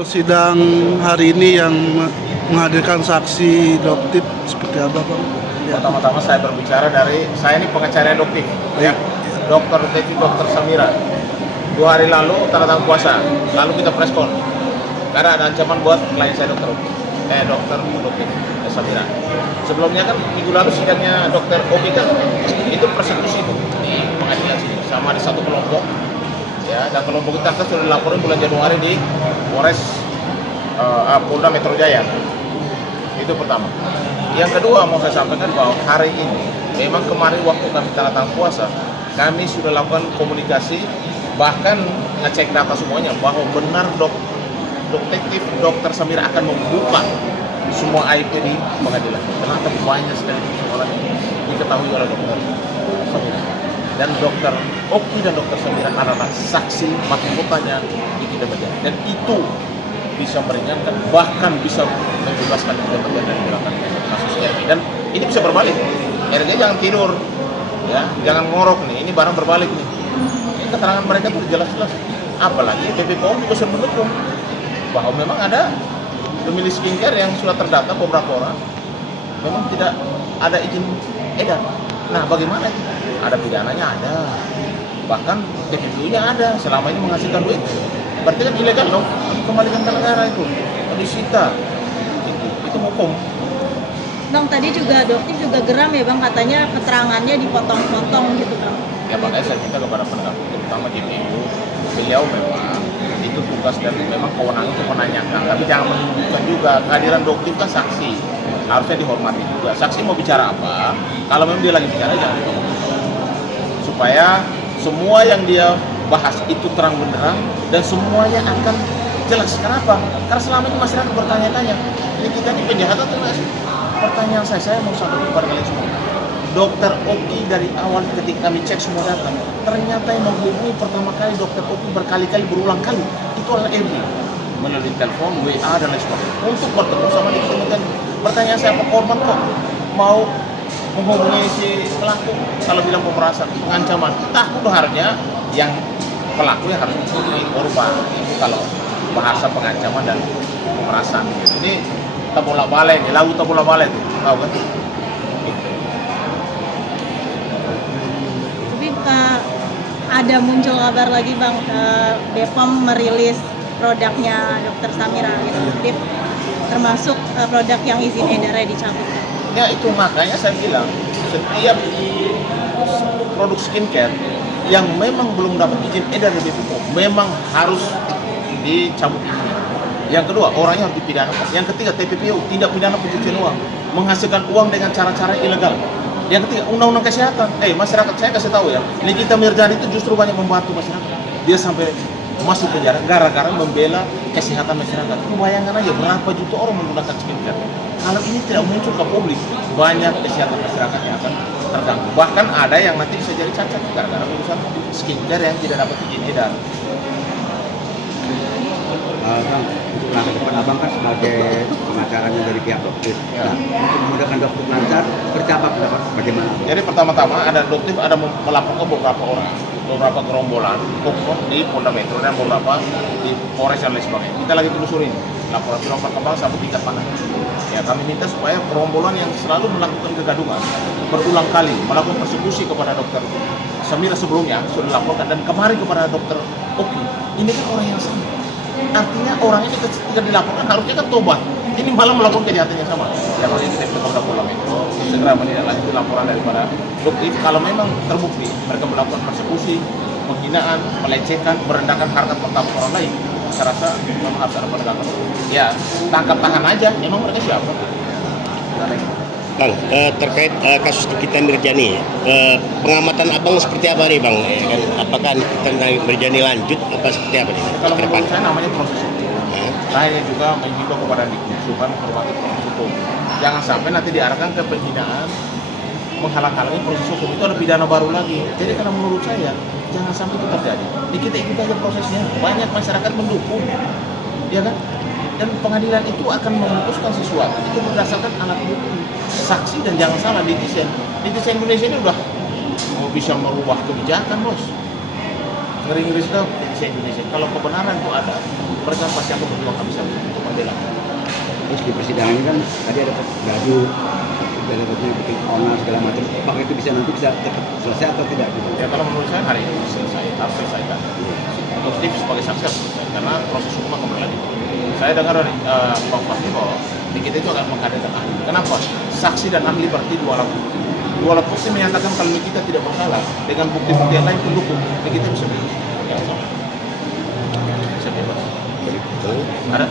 Sidang hari ini yang menghadirkan saksi Doktip seperti apa, Bang? Ya. Pertama-tama saya berbicara dari saya ini pengacara Doktip, Ya. Dokter Devi Dokter Samira. 2 hari lalu tanda tangan puasa, lalu kita preskon karena ada ancaman buat klien saya Dokter Doktip Samira. Sebelumnya kan minggu lalu sidangnya Dokter Oki kan itu persekusi itu di pengadilan sini sama di satu kelompok. Ya, dan kelompok kita kan sudah dilaporin bulan Januari di Polres Polda Metro Jaya. Itu pertama. Yang kedua mau saya sampaikan bahwa hari ini memang kemarin waktu kami tanda tangan puasa kami sudah lakukan komunikasi, bahkan ngecek data semuanya bahwa benar detektif Dokter Samira akan membuka semua IP di pengadilan. Ternyata banyak sekali persoalan yang diketahui oleh Dokter Samira. Dan Dokter Oki dan Dokter Samira adalah saksi mahkotanya di Kita Media, dan itu bisa meringankan bahkan bisa membebaskan Kita Media dari gerakan kasus RG. Dan ini bisa berbalik. RG jangan tidur, ya, jangan ngorok nih. Ini barang berbalik nih. Ini keterangan mereka tuh jelas-jelas. Apalagi BPOM juga sudah mendukung bahwa memang ada pemilik skincare yang sudah terdata beberapa orang memang tidak ada izin edar. Nah, bagaimana itu? Ada pidananya ada, bahkan DPP-nya ada, selama ini menghasilkan duit. Berarti kan ilegal dong, kembalikan ke negara itu, disita. Itu hukum. Bang, tadi juga Doktip juga geram ya Bang, katanya keterangannya dipotong-potong gitu Bang. Ya makanya saya minta kepada penegak hukum, terutama JPU, beliau memang itu tugas dan memang kewenangan untuk menanyakan, tapi jangan menunjukkan juga kehadiran Doktip kan saksi, harusnya dihormati juga. Saksi mau bicara apa, kalau memang dia lagi bicara jangan dipotong, supaya semua yang dia bahas itu terang benderang dan semuanya akan jelas. Kenapa? Karena selama ini masyarakat bertanya-tanya, ini kita ini penjahat atau enggak sih? Pertanyaan saya mau sampaikan kepada kalian semua. Dokter Oki dari awal ketika kami cek semua data, ternyata yang menghubungi pertama kali Dokter Oki berkali-kali, berulang kali, itu adalah MD melalui telepon, WA dan lain sebagainya untuk bertemu sama dia. Pertanyaan saya, apa korban kok mau menghubungi si pelaku kalau bilang pemerasan, pengancaman? Takut harusnya yang pelaku yang harus menghubungi korban. Itu kalau bahasa pengancaman dan pemerasan. Ini tabola balai, ini lagu tabola balai itu, tahu kan? Tapi ada muncul kabar lagi Bang, BPOM merilis produknya Dokter Samira eksklusif, termasuk produk yang izin edarnya dicabut. Ya itu makanya saya bilang setiap produk skincare yang memang belum dapat izin edar dari BPOM memang harus dicabut izinnya. Yang kedua, orangnya harus dipidana. Yang ketiga, TPPU, tindak pidana pencucian uang, menghasilkan uang dengan cara-cara ilegal. Yang ketiga, undang-undang kesehatan. Masyarakat, saya kasih tahu ya, Nikita Mirzani itu justru banyak membantu masyarakat. Dia sampai masuk penjara gara-gara membela kesehatan masyarakat. Bayangkan aja berapa juta orang menggunakan skincare. Kalau ini tidak muncul ke publik, banyak kesehatan masyarakat yang akan terganggu. Bahkan ada yang nanti bisa jadi cacat gara-gara urusan skincare yang tidak dapat izin edar. Bang, untuk langkah depan Abang kan sebagai pengacaranya dari pihak Doktip. Ya. Nah, untuk memudahkan Doktip lancar, seperti apa pendapat bagaimana? Jadi pertama-tama ada Doktip ada melaporkan beberapa orang, beberapa gerombolan hukum di Polda Metro dan beberapa di Polres dan lain sebagainya. Kita lagi telusurin laporan berkembang sampai tingkat mana. Ya, kami minta supaya gerombolan yang selalu melakukan kegaduhan berulang kali melakukan persekusi kepada Dokter Samira sebelumnya sudah dilaporkan, dan kemarin kepada Dokter Oki. Ini kan orang yang sama. Artinya orang ini ketika dilaporkan harusnya kan tobat. Ini malah melakukan kejahatan yang sama. Ya, makanya kita minta kepada Polda Metro segera menindaklanjuti laporan daripada Doktip. Kalau memang terbukti mereka melakukan persekusi, penghinaan, melecehkan, merendahkan harkat martabat orang lain, saya rasa memang harus ada penegakan. Ya, tangkap tahan aja. Emang mereka siapa? Bang, terkait kasus Nikita Mirzani, pengamatan Abang seperti apa nih Bang? Kan, apakah Nikita Mirzani lanjut apa seperti apa nih? Kalau menurut saya namanya proses hukum. Saya juga menghimbau kepada supaya menghormati proses hukum. Jangan sampai nanti diarahkan ke penghinaan, menghalang-halangi proses hukum. Itu ada pidana baru lagi. Jadi kalau menurut saya jangan sampai itu terjadi. Kita ikut aja prosesnya. Banyak masyarakat mendukung, ya kan? Dan pengadilan itu akan memutuskan sesuatu itu berdasarkan alat bukti, saksi, dan jangan salah netizen Indonesia ini udah mau bisa merubah kebijakan, bos. Ngeri-ngeri sudah Indonesia. Kalau kebenaran itu ada, mereka pasti akan berjuang habis untuk membela. Terus di persidangan ini kan tadi ada baju, belakangnya bikin onar segala macam. Apakah itu nanti bisa cepat selesai atau tidak? Gitu? Ya kalau menurut saya hari ini selesai, harus selesaikan. Untuk Steve sebagai saksi harus selesai, karena proses hukum akan berlanjut. Saya dengar dari Bang Fahmi bahwa di kita itu akan menghadirkan ahli. Kenapa? Saksi dan ahli berarti dua alat bukti. Dua alat bukti menyatakan kalau kita tidak bersalah, dengan bukti-bukti yang lain pendukung, kita bisa bebas. Bisa bebas. Ada?